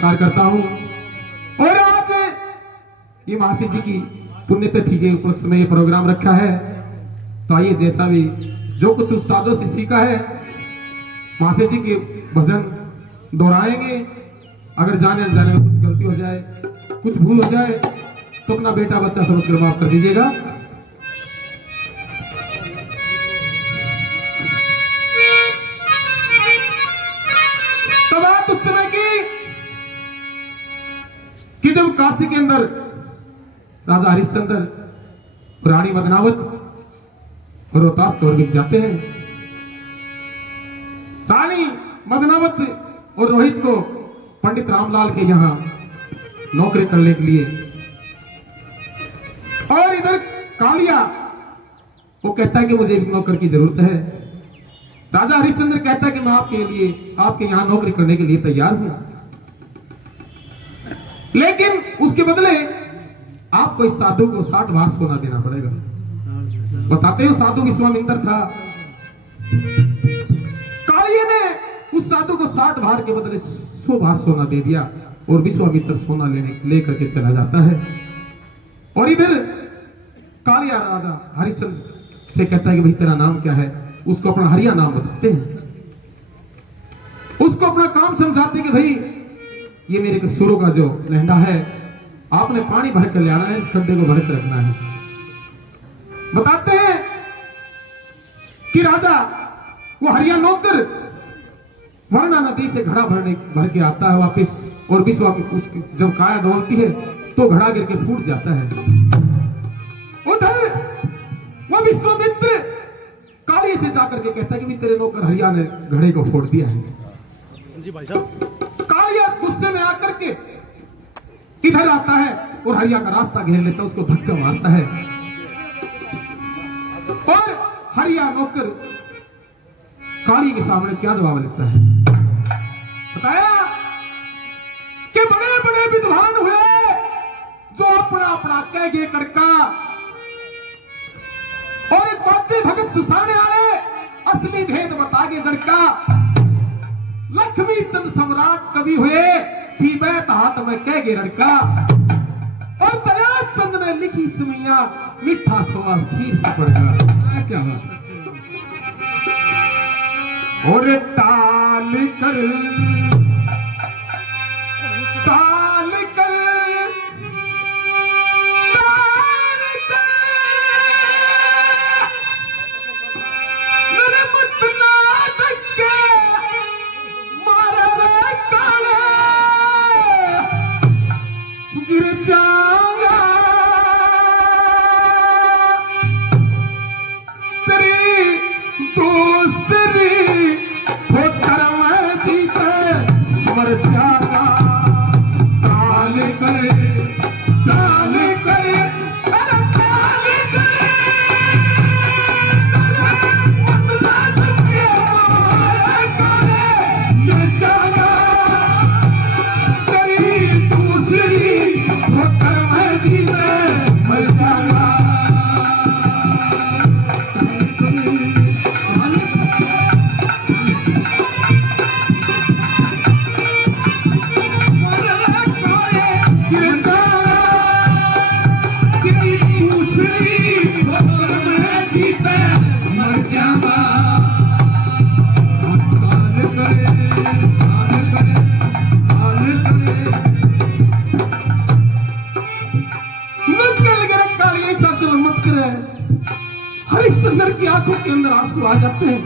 करता हूँ। और आज ये मासी जी की पुण्यतिथि के उपलक्ष्य में ये प्रोग्राम रखा है। तो आइए, जैसा भी जो कुछ उस्तादों से सीखा है, मासी जी के भजन दोहराएंगे। अगर जाने अनजाने में कुछ गलती हो जाए, कुछ भूल हो जाए, तो अपना बेटा बच्चा समझ कर माफ कर दीजिएगा। तो बात उस समय की कि जब काशी के अंदर राजा हरिश्चंद्र, रानी मदनावत और रोहतास कौरविक जाते हैं। रानी मदनावत और रोहित को पंडित रामलाल के यहां नौकरी करने के लिए, और इधर कालिया वो कहता है कि मुझे एक नौकर की जरूरत है। राजा हरिश्चंद्र कहता है कि मैं आपके यहां नौकरी करने के लिए तैयार हूं, लेकिन उसके बदले आपको इस साधु को 60 भार सोना देना पड़ेगा। बताते हैं साधु विश्वामित्र था। कालिया ने उस साधु को 60 भार के बदले 100 भार सोना दे दिया और विश्वामित्र सोना लेकर के चला जाता है। और इधर कालिया राजा हरिश्चंद्र से कहता है कि भाई तेरा नाम क्या है। उसको अपना हरिया नाम बताते हैं, उसको अपना काम समझाते हैं कि भाई ये मेरे कसूरों का जो लहंगा है, आपने पानी भर कर ले आना है, इस खड्डे को भर कर रखना है। बताते हैं कि राजा वो हरिया नौकर वरना नदी से घड़ा भर के आता है वापिस, और विश्वामित्र जब काया डोलती है तो घड़ा गिर के फूट जाता है। उधर वो विश्वामित्र कालिया से जाकर के कहता है कि तेरे नौकर हरिया ने घड़े को फोड़ दिया है। जी भाई साहब। कालिया गुस्से में आकर के इधर आता है और हरिया का रास्ता घेर लेता है, उसको धक्का मारता है। और हरिया नौकर कालिया के सामने क्या जवाब लिखता है? बताया कि बड़े बड़े विद्वान हुए जो अपना अपना कह गे कड़का, और एक बाचे भगत सुसाने आए असली भेद बतागे जड़का। लक्ष्मी चंद सम्राट कवि हुए थी बैत हाथ में कह गे लड़का, और दया चंद ने लिखी सुनिया मीठा खोआ खीर से पड़गा। क्या बात। और ताल कर ताल कर ताल कर मेरे मुतना धक्के मारे काले गिर जाऊंगा तेरी दूसरी ठोकर में जीते मर जाऊंगा। ताल करे ताल करे अरे ताल करे मुतना धक्के मारे काले गिर जाऊंगा तेरी दूसरी ठोकर में जीते मर जाऊंगा। हरिश्चंद्र की आंखों के अंदर आंसू आ जाते हैं,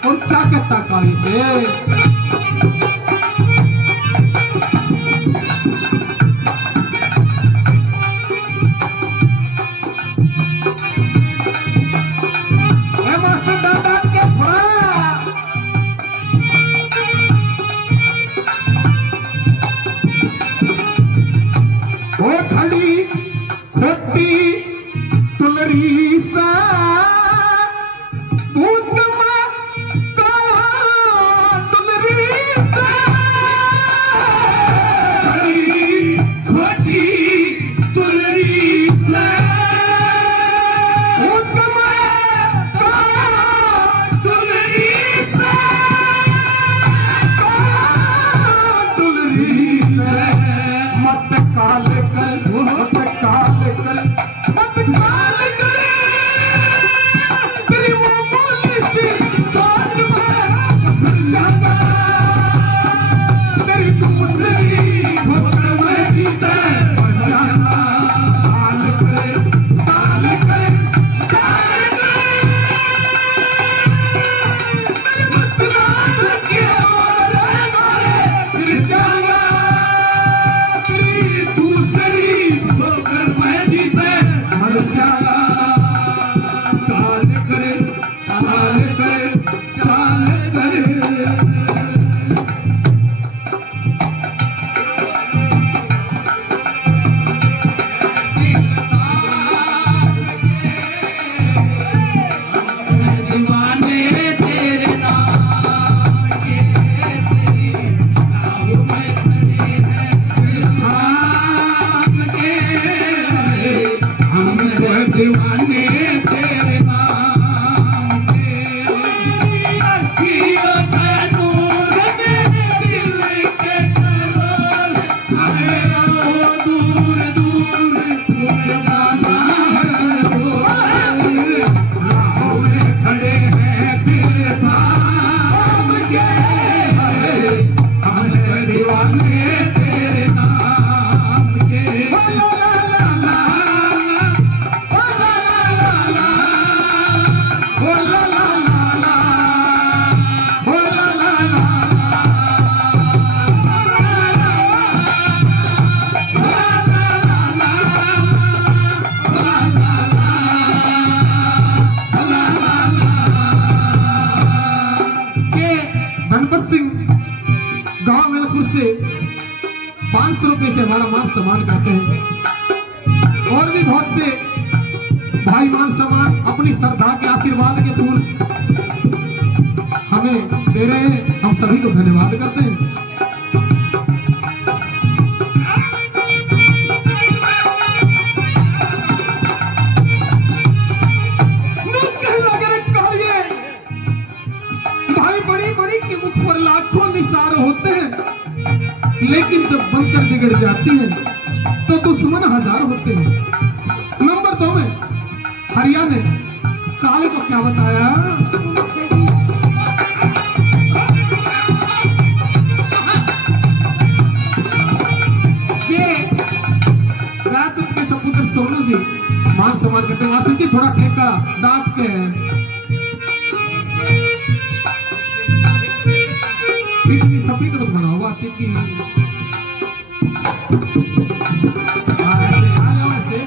और क्या कहता काली से? 500 रुपए से हमारा मान सम्मान करते हैं। और भी बहुत से भाई मान सम्मान अपनी श्रद्धा के आशीर्वाद के फूल हमें दे रहे हैं। हम सभी को धन्यवाद करते हैं। भाई बड़ी बड़ी के मुख पर लाखों निसार होते हैं, लेकिन जब बनकर बिगड़ जाती है तो दुश्मन हजार होते हैं। नंबर 2 में हरिया ने काले को क्या बताया? ये राजपूत के सपुत्र सोनू जी मान सम्मान करते हैं। मास्टर जी थोड़ा ठेका डांट के इतनी सफेद मत बनाओ बातचीत की। ऐसे आ जाओ ऐसे।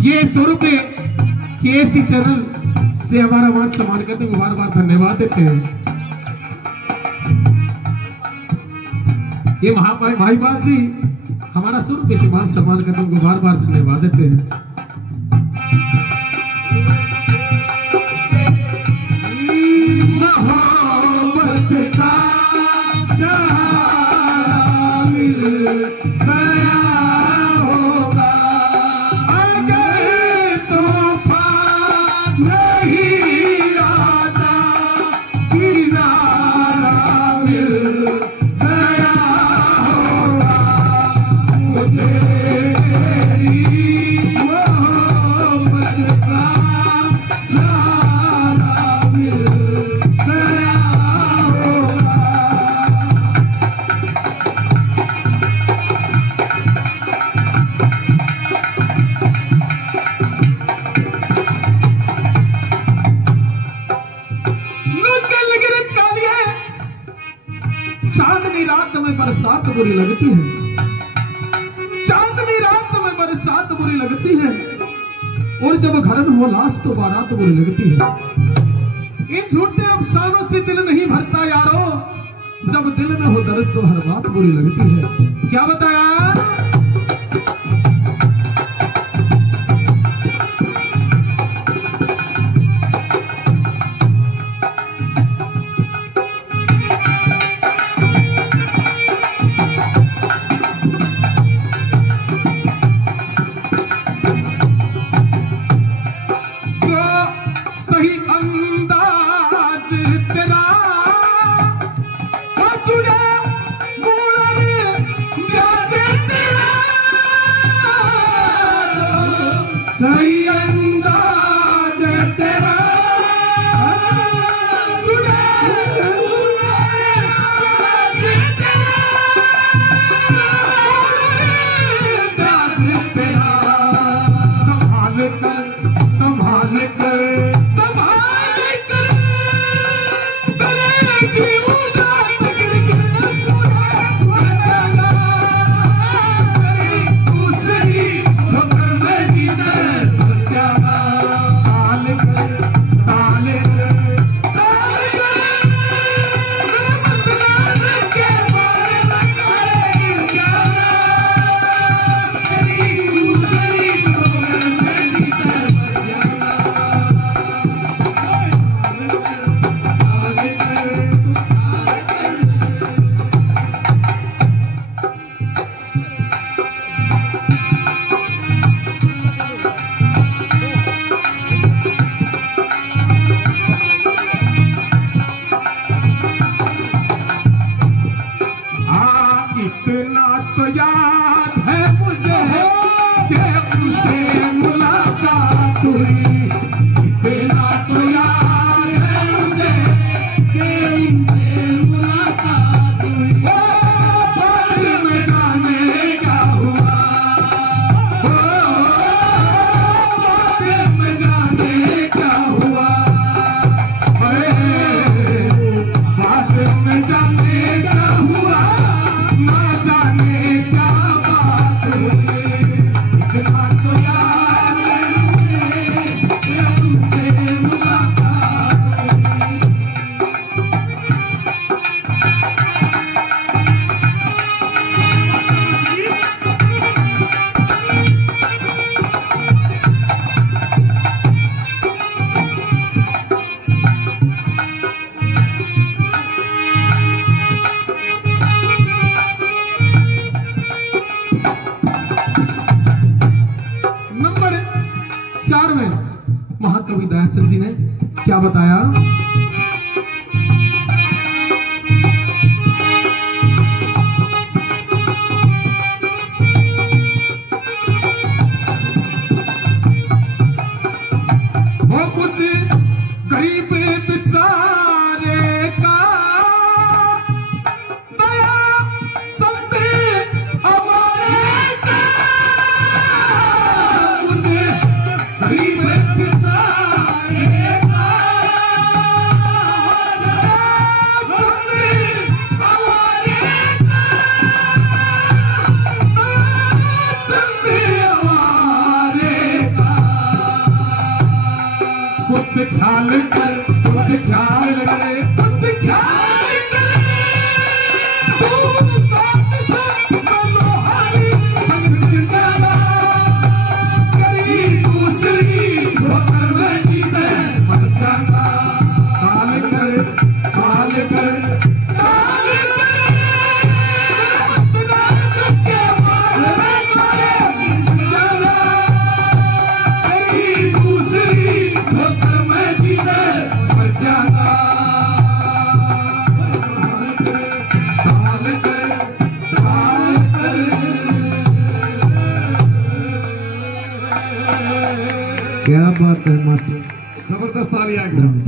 ये 100 रुपए केसी चैनल से हमारा मान सम्मान करते हैं, बार बार धन्यवाद देते हैं। ये भाई बात जी हमारा 100 रुपए से मान सम्मान करते हैं, बार बार धन्यवाद देते हैं। मोहब्बत का जहां मिल गया होगा, अगर तूफान नहीं आता किनारा मिल गया होगा, मुझे तेरी मोहब्बत का सहारा मिल गया होगा। चांदनी रात में बरसात बुरी लगती है, चांदनी रात में बरसात बुरी लगती है, और जब घर में हो लाश तो बारात बुरी लगती है। इन झूठे अफसानों से दिल नहीं भरता यारो, जब दिल में हो दर्द तो हर बात बुरी लगती है। क्या बताया? सही अंदाज तेरा जुड़े सही अंदाज तेरा इतना तो याद है मुझे कि उनसे मुलाकात हुई, इतना तो याद है मुझे कि उनसे मुलाकात हुई। बाद में जाने क्या हुआ, बाद में जाने क्या हुआ, बाद में जाने क्या हुआ, ना जाने क्या बात हुई। इतना तो याद है मुझे कि उनसे मुलाकात हुई। नंबर 4 में महाकवि दयाचंद जी ने क्या बताया? वो कुछ गरीब बेचारे का दया चंद हमारे का, मुझे गरीब बेचारे का दया चंद हमारे का, दया चंद हमारे का। कुछ ख्याल कर, कुछ ख्याल करे, कुछ ख्याल करे, तू काट से मनोहारी संग जिंदाना करी दूसरी ठोकर में जीते मर जाना। काल कर, काल कर, काल कर, अपना के मारे मारे जाना करी दूसरी ठोकर में जीते मर जाना। काल कर, काल कर, क्या बात है मास्टर। जबरदस्त ताली आ गया।